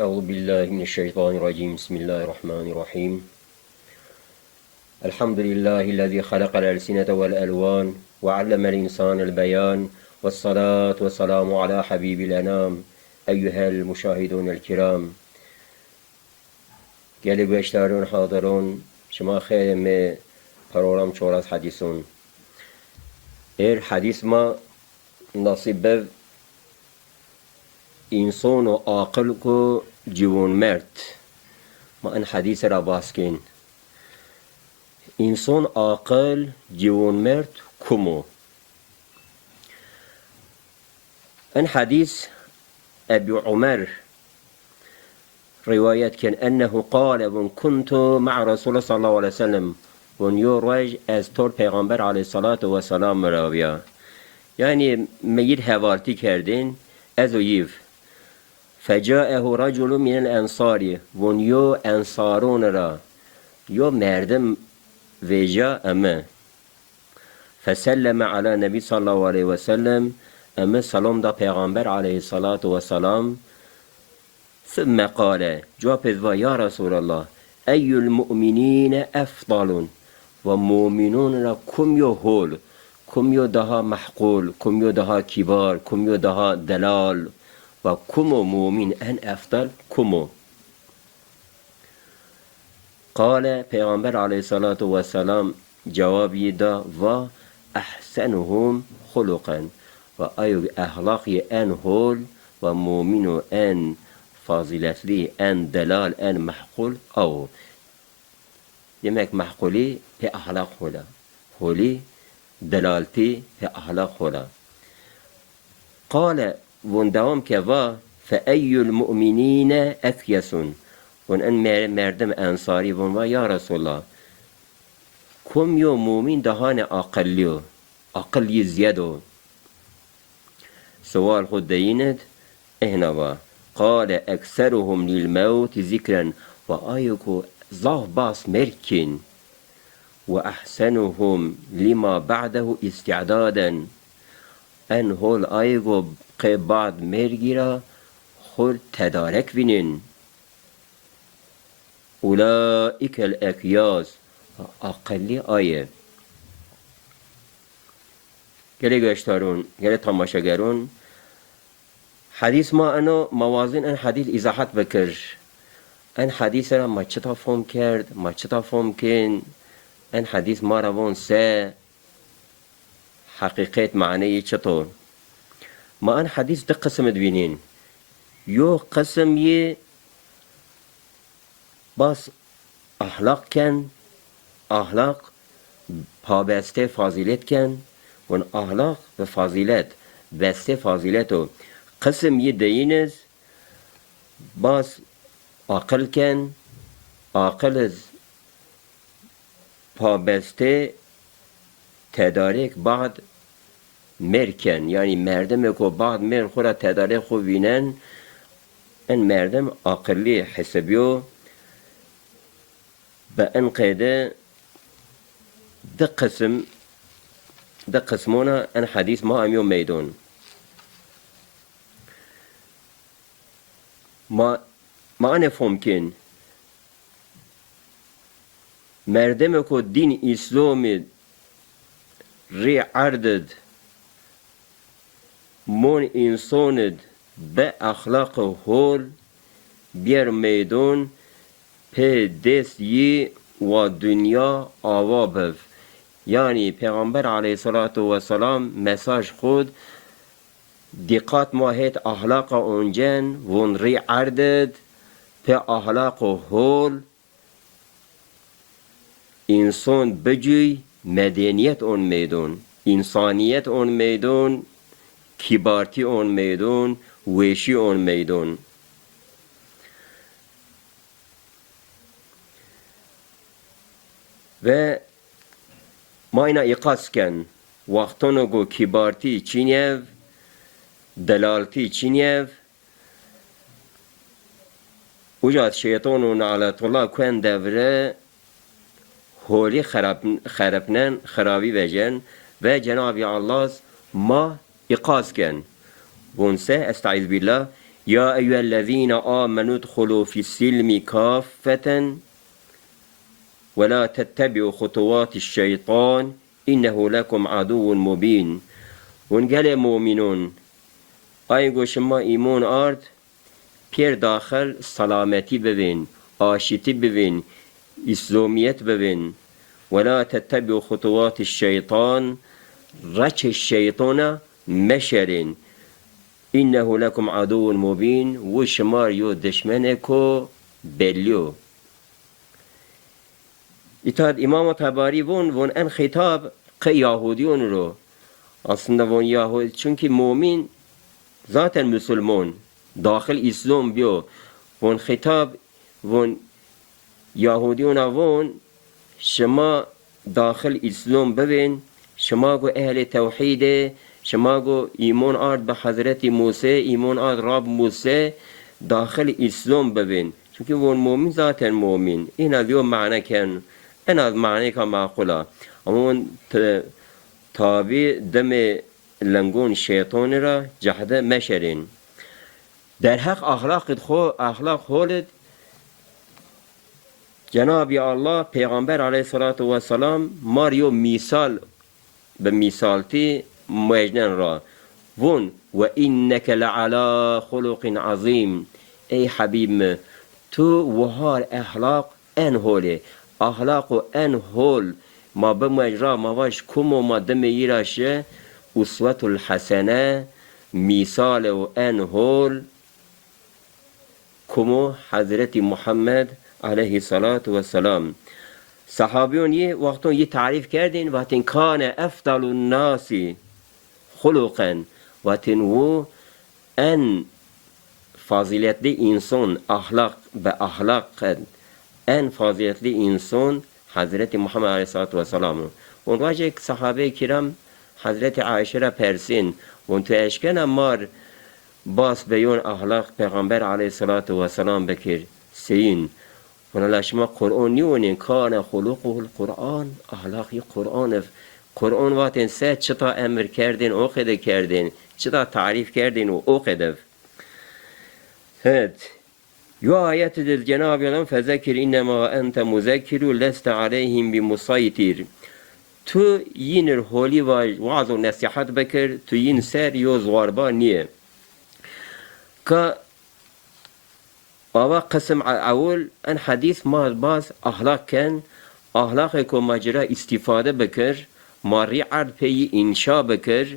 أعوذ بالله من الشيطان الرجيم بسم الله الرحمن الرحيم الحمد لله الذي خلق الألسنة والألوان وعلم الإنسان البيان والصلاة والسلام على حبيب الأنام أيها المشاهدون الكرام گلی گوشتارون حاضرون شما خیر می پرورام چورات حدیثون حدیث ما نصیب به انسان و عاقل کو جوان مرد ما ان حدیث را باسکین انسان عاقل جوان مرد کمو ان حديث أبي عمر رواية كان أنه قال كنت مع رسول الله صلى الله عليه وسلم ونيورج أستور پیغمبر عليه الصلاة والسلام مراويا يعني ميد هوارتي كردين أزو يف فجاءه رجل من الأنصار ونيو أنصارون را يو مردم ويجا أما فسلم على النبي صلى الله عليه وسلم أما سلام دا پیغمبر عليه الصلاة والسلام ثم قال جواب يا رسول الله أي المؤمنين أفضل ومؤمنون را كم يو هول كم يو دها محقول كم يو دها كبار كم يو دها دلال وكم مؤمن أن أفضل كم قال پیغمبر عليه الصلاة والسلام جواب يدا و أحسنهم خلقا و أيو أخلاقي أن هول و مؤمن أن فاضلتلی أن دلال أن محقول أو يمك محقولي في أخلاق هولا هولي دلالتي في أخلاق هولا قال وندوام كوا فأي المؤمنين أكيس أن مردم أنصاري ونوا يا رسول الله كم يو مؤمن دهان أقلي زيادو سوال خود دينت اهنوا قال أكثرهم للموت ذكرا وآيكو ظاف باس مركن وأحسنهم لما بعده استعدادا أن هول آيكو بعد مرگيرا خود تدارك بنين أولئك الأكياس أقل آية گله گشتارون گله تماشاگرون حدیث ما انو موازن ان حدیث ازاحت بکر ان حدیث را ما چطا فهم کرد ما چطا فهم کن ان حدیث ما روان سه حقیقت معنی چطور ما ان حدیث ده قسم دوینین یو قسم یه باس اخلاق کن اخلاق پابسته فاضیلت کن ون اخلاق و فاضیلت بسته فاضیلتو قسم یه دینز باس عقل کن عقل از پابسته تدارک بعد مرکن یعنی مردم که بعد مر خورا تدارک خوب بینن ان مردم عقلی حسابیو به ان قیده ده قسمونا ان حدیث ما امیو میدون ما نفهم کن مردم که دین اسلام ری عردد من انساند به اخلاق هول بیر میدون په دست یی و دنیا آوا بف یعنی پیغمبر علیه الصلاة والسلام مساج خود دقات ماهیت اخلاق اونجن ون ری عردد په اخلاق هول انسان بجوی مدنیت اون میدون انسانیت اون میدون کبارتی اون میدون ویشی اون میدون و ما اینا اقاس کن وقتانو گو کبارتی چینیو دلالتی چینیو وجاد شیطانو نعلت الله کن دوره هولی خرابنن خرابی بجن و جناب الله ما اقاس کن ونسه استعیذ بالله Ya eyyühellezine amenu dkhulu fissilmi kaffeten ve la tettebi'u hutuvati'ş-şeytan innehu lekum aduvun mubin. Hûn gelê mu'minûn ay goşuma îmon ard pêr daxil salametî bibin, aşitî bibin, İslamiyet bibin. Ve la tettebi'u hutuvati'ş-şeytan reçe şeytana meşerin. İnnehu lekum aduvun mubin. Ve şemar yo düşmene ko belliyo. İtaat İmam-ı Tabari von en hitap ki Yahudiyon ro. Aslında von Yahudi çünkü mümin zaten Müslüman. Dahil İslam biyo. Von hitap von Yahudiyon von şema dahil İslam bibin. شما گو اهل توحیده شما گو ایمان آرد به حضرت موسی ایمان آرد رب موسی داخل اسلام ببین چونکه اون مومن ذاتن مومن این از یو معنی کن این از معنی که معقوله اما اون تابع دم لنگون شیطان را جهده مشرین در حق اخلاق خولد جناب الله پیغمبر علیه الصلاة و السلام ماریو مثال به مثالتی مجنن را ون و اینک لعلا خلق عظیم ای حبیب تو وهار اخلاق ان هوله اخلاق و ان هول ما به مجرا ما واش کم و ما دم یراشه اسوة الحسنه مثال و ان هول کمو حضرت محمد علیه الصلاة و السلام صحابیون یه وقتون یه تعریف کردین وقتین کان افضل الناس خلقا وقتین و ان faziletli insan ahlak ve ahlak en faziletli insan Hazreti Muhammed Aleyhisselatü Vesselam'ı. Ondan sahabe-i kiram Hazreti Ayşe'ye persin. On tu eşkene mar bas beyon ahlak Peygamber Aleyhisselatü Vesselam bekir seyin. Ona şuma Kur'an niyonin kana hulukuhul Kur'an ahlaki Kur'an Kur'an vaten se çıta emir kerdin okede kerdin çıta tarif kerdin o okedev. Evet. Yo ayetidir Cenab-ı Allah fezekir innema ente muzekkiru leste aleyhim bi musaytir. Tu yinir holi vaaz و nasihat bekir tu yin ser yo zwarba niye. Ka Ava kısım avul en hadis maz ahlak ken ahlak ko macera istifade bekir mari ard peyi inşa bekir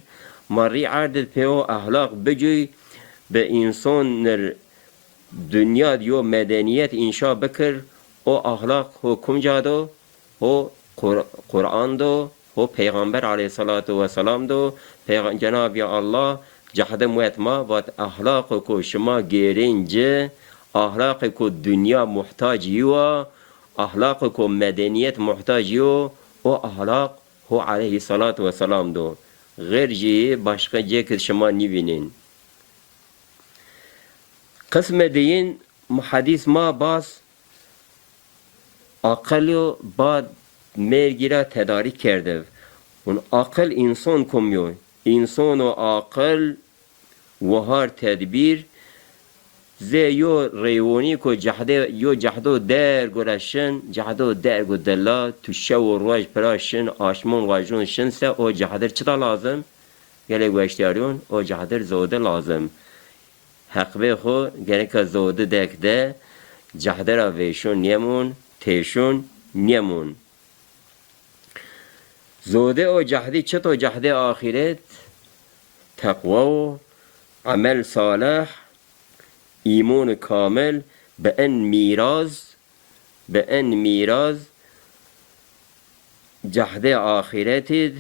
mari ard peyo ahlak beci be insanlar dünya yo medeniyet inşa bekir o ahlak hukum cado o Kur'an do o Peygamber aleyhissalatu vesselam do Cenab-ı Allah cahde muetma vat ahlak ko şuma gerince ahlak ko dünya muhtaç yiwa ahlak ko medeniyet muhtaç yiwa o ahlak o aleyhissalatu vesselam do gayri başka cekir şuma nivinin kısme deyin hadis ma bas akıllı bad mergira tedarik kerdev un akıl insan komyo insan o akıl vahar tedbir زه یو ریونی کو جهده در گرشن جهده در گدلا تو شو روز پراشن آشمون واجون شنسه او جهده چطور لازم گله گوشتیاریون او جهده زوده لازم حق به خو گله که زوده دکده جهده را ویشون نیمون تیشون نیمون زوده او جهده چطور جهده آخرت تقوا و عمل صالح ایمان کامل به ان میراز جهده آخرتید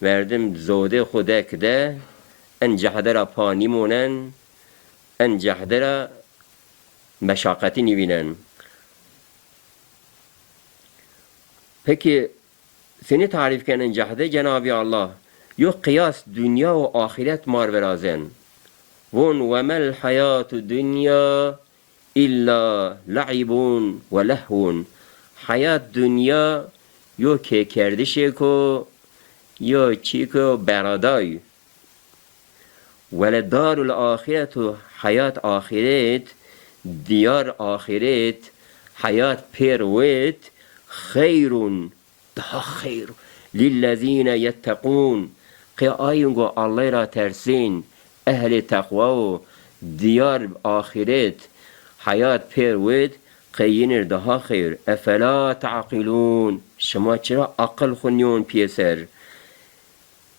مردم زوده خودک ده ان جهده را پانی مونن ان جهده را مشاقتی نبینن peki seni tarif kenen cahde Cenab-ı Allah yok kıyas dünya ve ahiret mar verazen Vun ve mel hayatu dünya illa la'ibun ve lehvun. Hayat dünya yo ke kerdişe ko yo çiko beraday. Ve le darul ahiretu حیات آخرت دیار آخرت حیات پیروت خیرون daha خیر للذین یتقون که آینگو الله را ترسین اهل تقوا و دیار آخرت حیات پیروت قینر daha خیر افلا تعقلون شما چرا عقل خونیون پیسر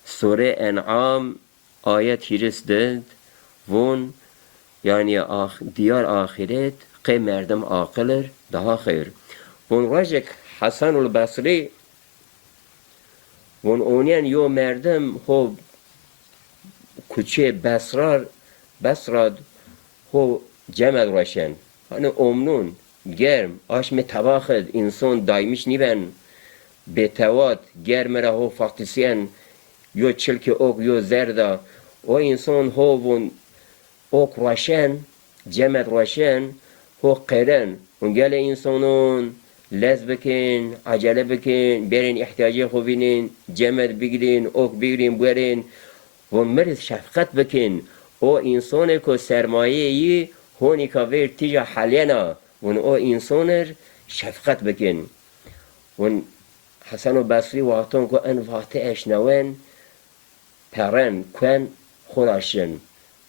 سوره انعام آیت هیرس داد وون yani دیار آخرت قی مردم عاقلر daha خیر وون راجک حسن البصری وون اونین یو مردم هو کوچه بسراد هو جمل روشن hani omnun گرم آش می تباخد انسان دایمش نیبن بتوات گرم را هو فاقتسین یو چلک اوک یو زردا و انسان هو ون اوک روشن جمل روشن هو قرن ون گل انسانون لز بکن عجله بکن برین احتیاجی خو بینین جمل بگیرین اوک بگیرین برین ون مرز شفقت بکن او انسان که سرمایه ای هونی که ویر تیجا حلینا ون او انسانر شفقت بکن ون حسن و بصری وقتان که ان وقت اشنوان پرن کن خوراشن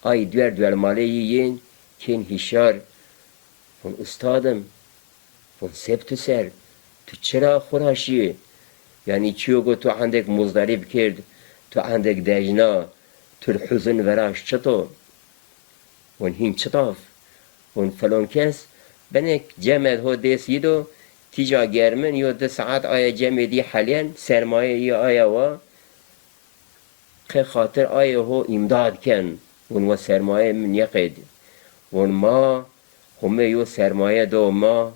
آی دوار مالی یین کن هشار ون استادم ون سبت سر تو چرا خوراشی یعنی چیو گو تو عندك مزدرب کرد تو عندك دجنا تو الحزن وراش چطور ون هین چطاف ون فلان کس بنک جمد هو دیس یدو تیجا گرمن یو 2 ساعت آیا جمدی حالیا سرمایه ی آیا و که خاطر آیا هو امداد کن ون و سرمایه من یقید ون ما همه یو سرمایه دو ما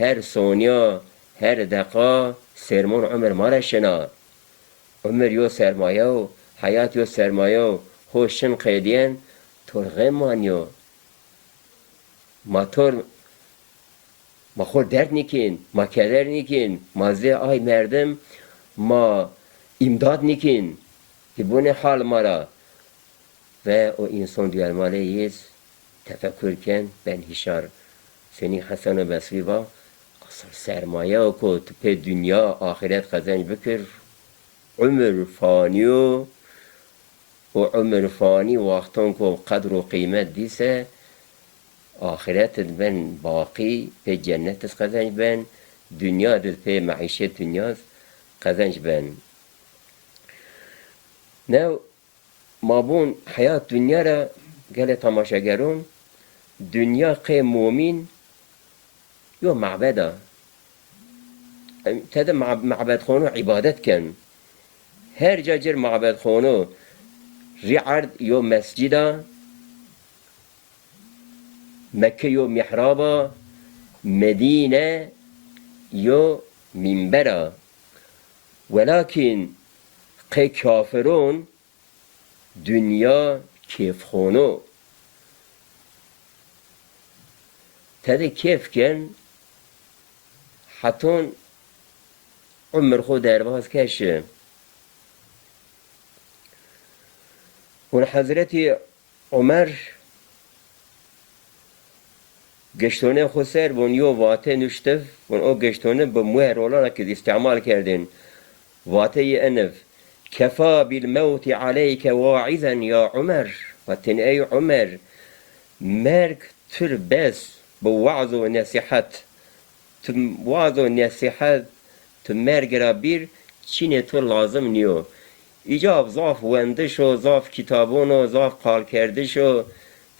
هر ثانیه هر دقیقه سرمون عمر ما را شنا عمر یو سرمایه و حیات یو سرمایه و خوشن قیدین ترغه مانیو ما تر ما خود درد نیکین ما کدر نیکین ما زی آی مردم ما امداد نیکین که بونه حال ما را و او انسان دیگر ماله یز تفکر کن بن هشار سنی حسن و بصری با اصل سرمایه و که تو په دنیا آخرت قزنج بکر عمر فانی و عمر فانی وقتان که قدر و قیمت دیسه آخرت بن باقی په جنت قزنج بن دنیا دل په معیشت دنیا قزنج بن نو ما بون حیات دنیا را گل تماشاگرون دنیا قی مومین یو معبده تده معبد خونو عبادت کن هر جاجر معبد خونو ریعرد یو مسجده مکه یو محرابا مدینه یو منبره ولكن قی کافرون دنیا کیف خونو تده کیف کن حتون عمر خود درباز کشه ون حضرت عمر گشتونه خود سر ون یو واته نشتف ون او گشتونه به مهر اولانا که استعمال کردن واته ی انف کفا بالموت عليك واعظا یا عمر و تن ای عمر مرگ تر بس بوعظ و نصیحت وعظ و نصیحت تو مرگ را بیر چینه تو لازم نیو ایجاب زاف ونده شو زاف کتابونو زاف قال کرده شو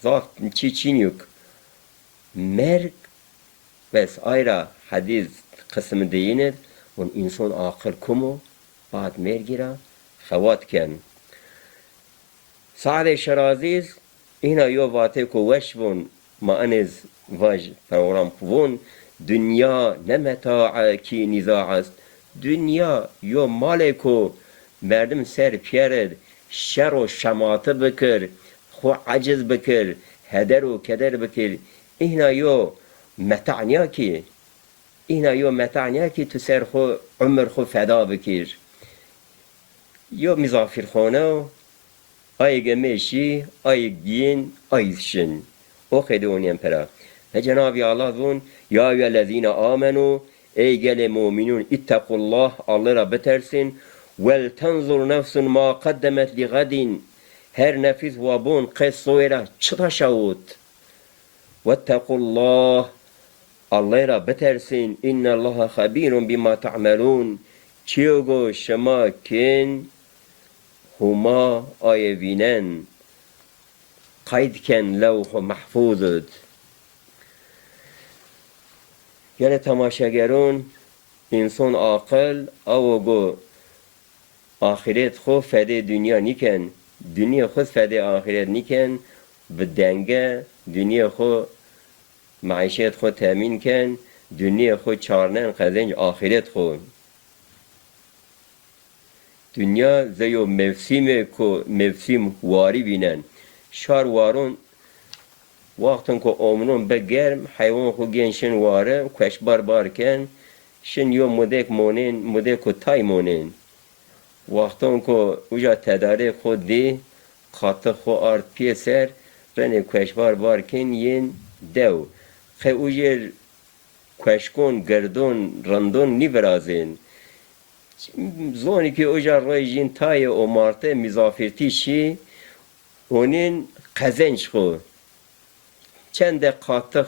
زاف چی نیوک مرگ بس آیرا حدیث قسم دینه ون انسان آخر کمو بعد مرگی را خوات کن سعد شرازیز اینا یو واته کو وش بون ما انز واج پروگرام بون دنیا نمتاع کی نزاع است دنیا یو مالکو مردم سر پیرد شر و شماته بکر خو عجز بکر هدر و کدر بکر اینا یو متعنیا کی تو سر خو عمر خو فدا بکر یو مزافر خونه آی گمیشی آی گین آی شن او خدونیم پرا و جناب الله دون یا ایها الذین آمنو ای گل مؤمنون اتقوا الله الله را بترسین ولتنظر نفس ما قدمت لغد هر نفس و بون قصه را چطا شود واتقوا الله الله را بترسین ان الله خبیر بما تعملون چیوگو شما کن هما آیوینن قید کن لوح محفوظت یعنی تماشاگرون انسان عاقل او گو آخرت خو فده دنیا نیکن دنیا خود فده آخرت نیکن به دنگه دنیا خو معیشت خود تامین کن دنیا خود چارنن قدنج آخرت خود دنیا زیو موسم واری بینن شار وارون وقتن که آمنون بگرم حیوان خو گنشن واره کش بار کن شن یو مدک مونین مدک و تای مونین وقتن که اوجا تداره خود دی خاطر خو آرد پیسر رنه کش بار کن ین دو خی اوجر کشکون گردون رندون نی برازین زونی که اوجا روی جین تای و مارته مزافرتی شی اونین قزنج خو چند قاطق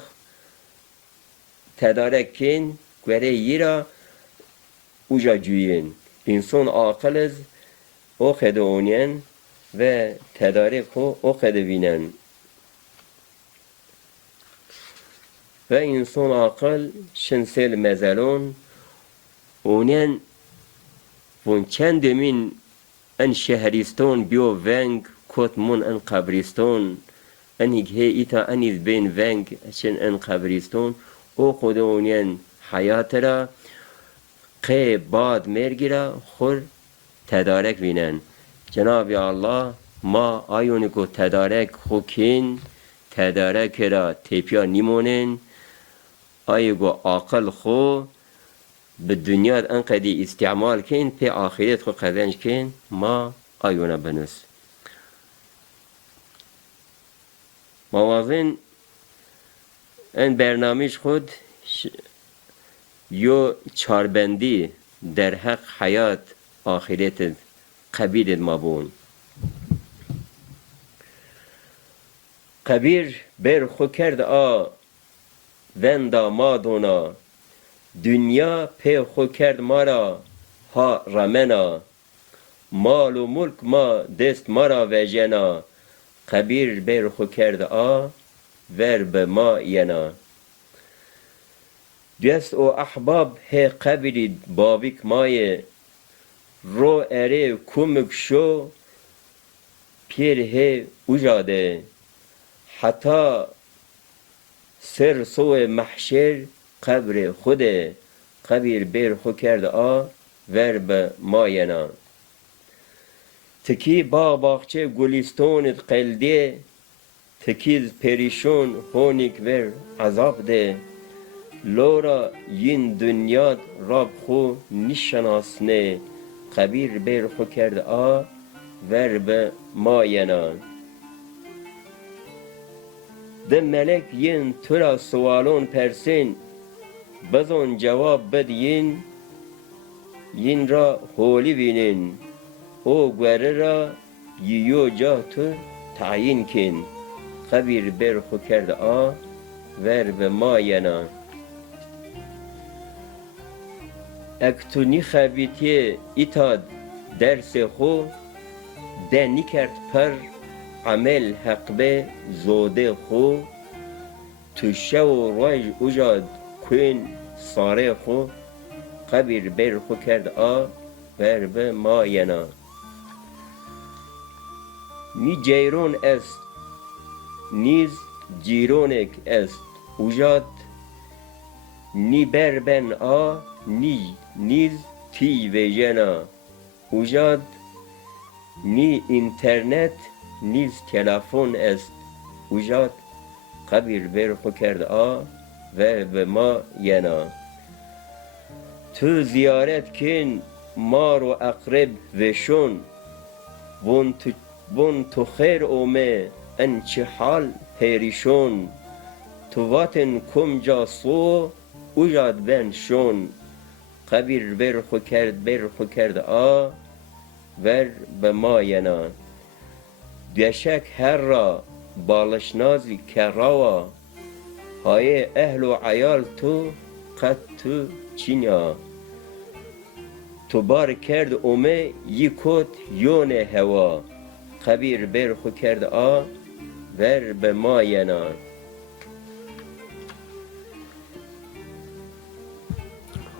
تدارک کن گره یرا اوجا جوین انسان عاقل از او خد اونین و تدارک خو او خد بینن و انسان عاقل شنسل مزلون اونین ون چند من ان شهریستون بیو ونگ کتمون ان قبریستون ان هی ایتا انیز بین ونگ شن ان قبریستون او خود اونین حیات را قی باد مرگیرا خور تدارک بینن جناب الله ما آیونی کو تدارک خوکین تدارک را تیپیا نیمونن آیگو عاقل خو به دنیا انقدی استعمال کن پی آخرت خو قدنج کن ما آیونا بنس موازن این برنامج خود یو چاربندی در حق حیات آخرت قبیل ما بون قبیر بر خو کرد وندا مادونا دنیا پی خو کرد ما را ها رمنا مال و ملک ما دست ما را و جنا قبیر بر خو کرد ور به ما ینا دست و احباب هی قبرید بابیک مایه رو اره کمک شو پیر هی اجاده حتی سر سو محشر قبر خوده قبیر بیر خو کرد ور به ماینا تکی باغچه گلیستونت قلده تکیز پریشون هونیک ور عذاب ده لورا ین دنیاد راب خو نشناسنه قبیر بیر خو کرد ور به ماینا ده ملک ین ترا سوالون پرسین بزن جواب بدین ین را هولی بینین او گوره را ییو جا تو تعیین کن قبیر بر خو کرد ور به ما ینا اکتونی خبیتی ایتا درس خو دنی کرد پر عمل حق به زوده خو تو شو روی اجاد کوین ساره خو قبیر بر خو کرد ور به ما ینا نی جیرون است نیز جیرونک است اجاد نی بربن نیز تی و جنا اجاد نی اینترنت نیز تلفن است اجاد قبیر بر خو کرد ور به ما ینا تو زیارت کن ما رو اقرب و شون بون تو خیر اومه ان چه حال هریشون تواتن کم جاسو اوجاد بن شون قبیر بر خو کرد آ ور به ما ینان دشک هر را بالشنازی کراوا های اهل و عیال تو قد تو چینیا تو بار کرد اومه یی کت یون هوا قبیر بر خو کرد آ ور به ما ینان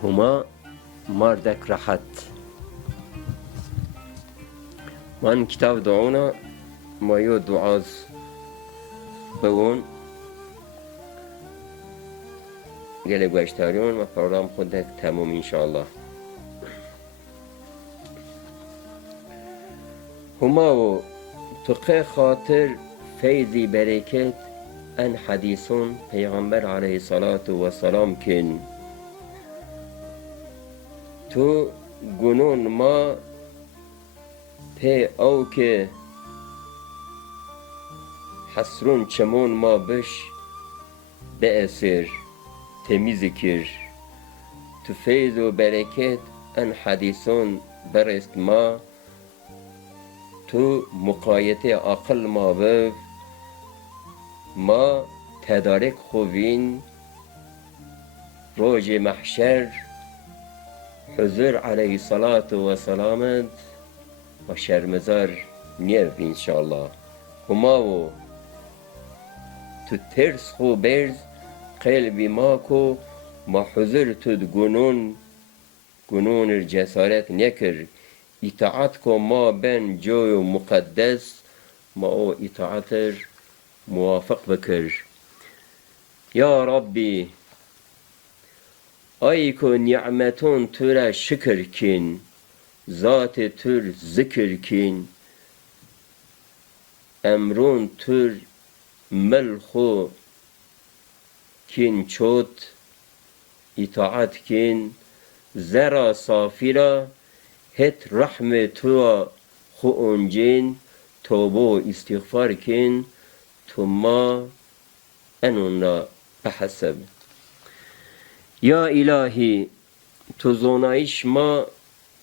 هما ماردك راحت من كتاب دعونا ما يو دعاز بون قال باشتاريون و پروگرام خودك تموم ان شاء الله هما و تقي خاطر فيضي بركت ان حديثون پیغمبر عليه الصلاة والسلام كن تو گنون ما پی او که حسرون چمون ما بش به اسر تمیز کر تو فیض و برکت ان حدیثون برست ما تو مقایت عقل ما بف ما تدارک خوبین روز محشر حضور علیه الصلاة و سلامت و شرمزار نیف انشاءالله هما و تو ترس خو برز قلبی ما کو ما حضور تود گنون جسارت نکر اطاعت کو ما بن جوی مقدس ما او اطاعت موافق بکر یا ربی ای کو نعمتون تو را شکر کن ذات تر ذکر کن امرون تر ملخو کن چوت اطاعت کن زرا صافرا هت رحم تو خو اونجین توبو استغفار کن تو ما انونا بحسب یا الهی تو زونایش ما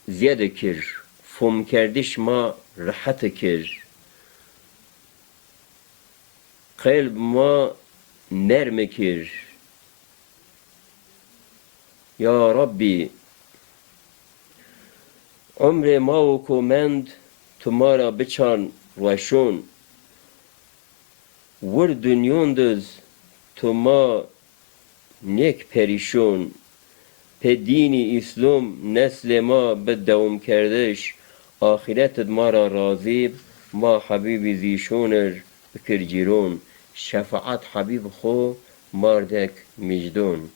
زیاده کر فهم کردش ما راحت کر قلب ما نرم کر یا ربی عمر ما و کومند تو ما را بچان روشون ور دنیوندز تو ما نیک پریشون په دین اسلام نسل ما به دوام کردش آخرت ما را راضی ما حبیب زیشونر بکر جیرون شفاعت حبیب خو ماردک مجدون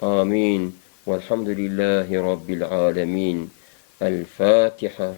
آمین والحمد لله رب العالمين الفاتحة